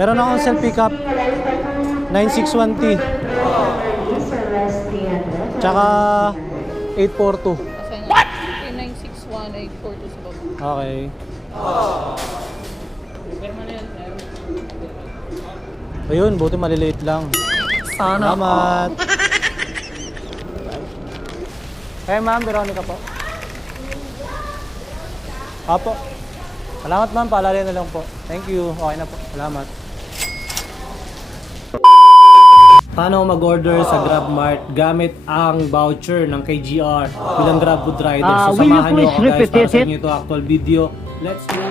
Meron akong self pickup 961T. Tsaka 842. Kasi nga, 961, 842 sa baba. Okay. Ayun, buti maliliit lang. Sana. Salamat. Hey ma'am, Veronica po. Apo. Salamat ma'am, paalala na lang po. Thank you. Okay na po. Salamat. Paano mag-order sa GrabMart gamit ang voucher ng KGR bilang Grab Food Rider? Ah, So will you samahan nyo please ako guys repeat para sa it? inyo ito actual video. Let's go!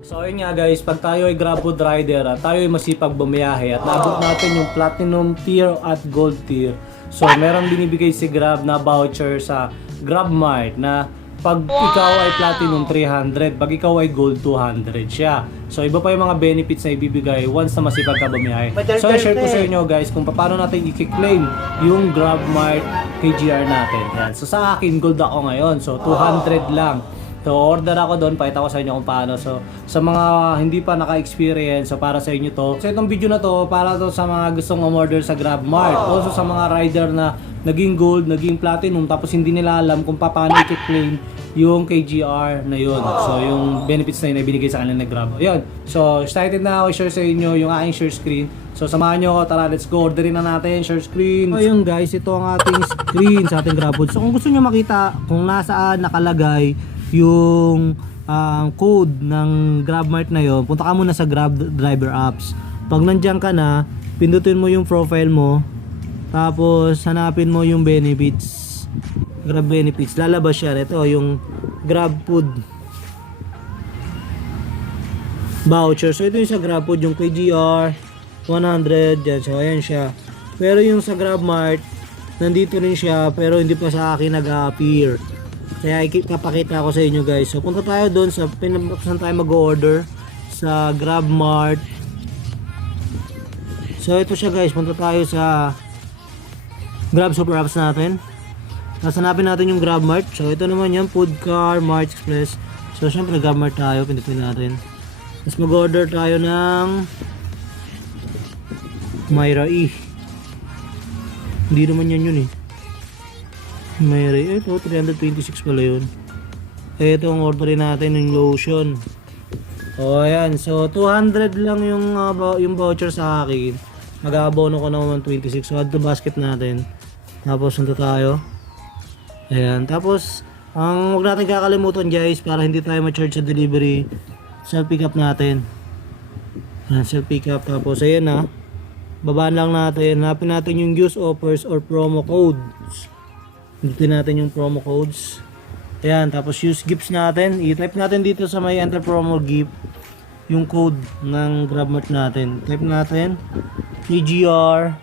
So ayun nga guys, pag tayo ay Grab Food Rider at tayo ay masipag bumiyahe at naabot natin yung Platinum tier at Gold tier. So meron binibigay si Grab na voucher sa GrabMart na pag ikaw ay Platinum 300, pag ikaw ay Gold 200 siya. So iba pa yung mga benefits na ibibigay once na masipag ka bumiyahe. So share ko sa inyo guys kung paano natin i-claim yung GrabMart KGR natin. Yan. So sa akin, gold ako ngayon. So 200 lang. So, order ako doon, pakita ko sa inyo kung paano. So, sa mga hindi pa naka-experience, so para sa inyo to. So, itong video na to, para to sa mga gustong umorder sa GrabMart. Also sa mga rider na naging gold, naging platinum, tapos hindi nila alam kung paano i-claim yung KGR na yun. So, yung benefits na yun na binigay sa kanila na Grab. Ayun. So, excited na ako i-share sa inyo yung aking share screen. So, samahan nyo ako. Tara, let's go. Orderin na natin. Share screen. Ayun guys, ito ang ating screen sa ating GrabFood. So, kung gusto nyo makita kung nasaan nakalagay yung ah, code ng GrabMart na yon, punta ka muna sa Grab Driver Apps. Pag nandiyan ka na, pindutin mo yung profile mo, tapos hanapin mo yung benefits. Grab benefits. Lalabas siya. Ito yung Grab Food voucher. So ito yung sa Grab Food, yung KGR 100 yan. So ayan siya. Pero yung sa GrabMart, nandito rin siya pero hindi pa sa akin nag-appear. Kaya ipapakita ko sa inyo guys. So punta tayo doon sa pinapaksan tayo mag-order sa GrabMart. So ito siya guys, punta tayo sa Grab Super Apps natin. Tapos hanapin natin yung GrabMart. So ito naman yan, Food Car, Mart Express. So syempre GrabMart tayo, pindutin natin. Tapos mag-order tayo ng Myra E. Hindi naman yan yun eh. E. Ito, 326 pala yun. Ito ang orderin natin ng lotion. O ayan, so 200 lang yung, uh, yung voucher sa akin. Mag-aabono ko ng 126. So add to basket natin. Tapos sunto tayo. Ayan, tapos ang huwag natin kakalimutan guys para hindi tayo ma-charge sa delivery. Self pick up natin. Ayan, self pick up. Tapos ayan na. Babaan lang natin. Hanapin natin yung use offers or promo codes. Hindutin natin yung promo codes. Ayan, tapos use gifts natin. I-type natin dito sa may enter promo gift yung code ng GrabMart natin. Type natin KGR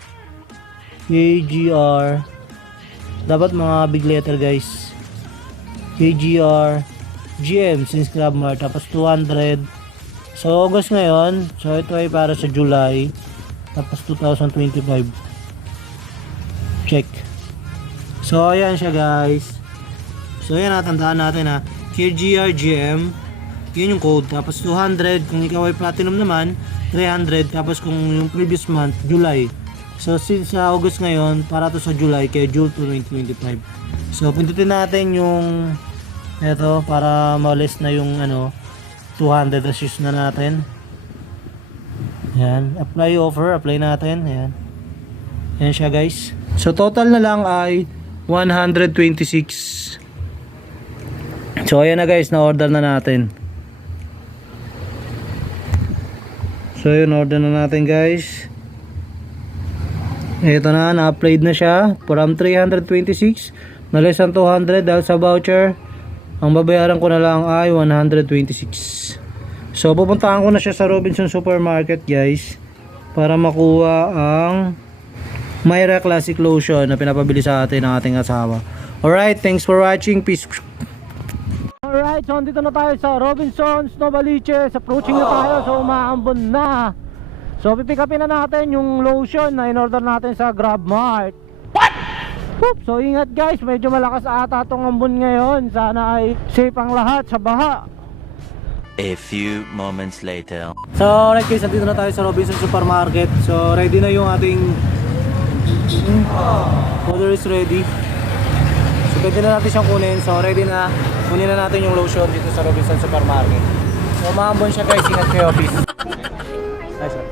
KGR dapat mga big letter guys. KGR GM since GrabMart tapos 200 so August ngayon. So ito ay para sa July. Tapos 2025 check so ayan siya guys. So ayan natandaan natin ha KGR GM yun yung code. Tapos 200 kung ikaw ay platinum naman 300 tapos kung yung previous month July. So since sa August ngayon para to sa July kaya June 2025 so pindutin natin yung eto para ma-list na yung ano 200 assist na natin. Yan apply offer apply natin. Yan yan siya guys. So total na lang ay 126 so ayan na guys na order na natin So yun, order na natin guys. Ito na, na-upload na siya. From 326 na less than 200 dahil sa voucher. Ang babayaran ko na lang ay 126. So pupuntahan ko na siya sa Robinson Supermarket guys. Para makuha ang Myra Classic Lotion na pinapabili sa atin ng ating asawa. Alright, thanks for watching. Peace. Alright, so andito na tayo sa Robinson's Novaliches. Approaching na tayo, so umaambon na. So pipick upin na natin yung lotion na in-order natin sa GrabMart. Whoop! So ingat guys, medyo malakas ata tong ambon ngayon. Sana ay safe ang lahat sa baha. A few moments later. So alright guys, nandito na tayo sa Robinson Supermarket. So ready na yung ating Hmm, order is ready. So pwede na natin siyang kunin. So ready na. Kunin na natin yung lotion dito sa Robinson Supermarket. So maambon siya guys, ingat kayo office. Ay, sir.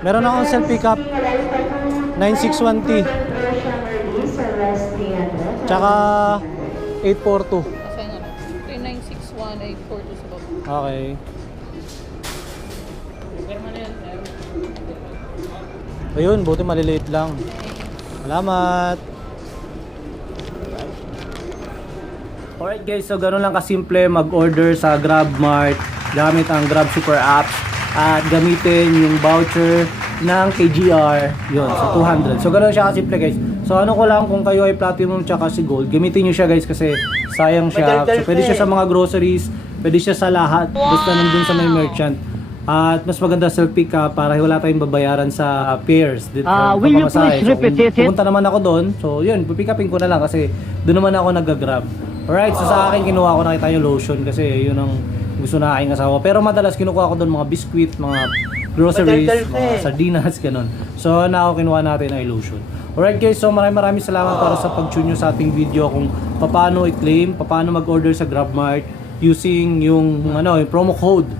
Meron akong self pickup 961T. Tsaka 842. Kasi ano, 3961 sa baba. Okay. Ayun, buti maliliit lang. Salamat. Alright guys, so ganoon lang kasimple mag-order sa GrabMart gamit ang Grab Super Apps at gamitin yung voucher ng KGR yun, sa 200. So ganoon siya kasimple guys. So ano ko lang kung kayo ay platinum tsaka si gold, gamitin nyo siya guys kasi sayang siya. So pwede siya sa mga groceries, pwede siya sa lahat. Basta nandun sa may merchant. At mas maganda self-pick ka para wala tayong babayaran sa pairs. Dito, Ah, will you please repeat it? Pumunta naman ako doon. So, yun, pick upin ko na lang kasi doon naman ako nag-grab. Alright, so sa akin kinuha ko na kita yung lotion kasi yun ang gusto na aking asawa. Pero madalas kinukuha ko doon mga biscuit, mga groceries, mga sardinas, ganun. So, na ako kinuha natin ay lotion. Alright guys, so maraming maraming salamat para sa pag-tune nyo sa ating video kung paano i-claim, paano mag-order sa GrabMart using yung ano, yung promo code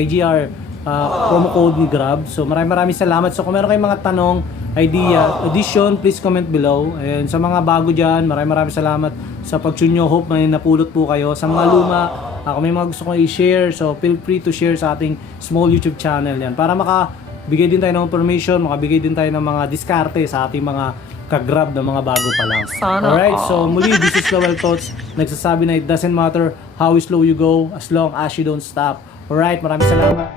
KGR uh, promo code ni Grab. So maraming maraming salamat. So kung meron kayong mga tanong, idea, addition, please comment below. And sa mga bago dyan, maraming maraming salamat sa pag-tune nyo. Hope may napulot po kayo. Sa mga luma, uh, kung may mga gusto kong i-share, so feel free to share sa ating small YouTube channel yan. Para makabigay din tayo ng information, makabigay din tayo ng mga diskarte sa ating mga ka-grab na mga bago pa lang. Sana Alright, so muli, this is Lowell Thoughts. Nagsasabi na it doesn't matter how slow you go as long as you don't stop. Alright, maraming salamat.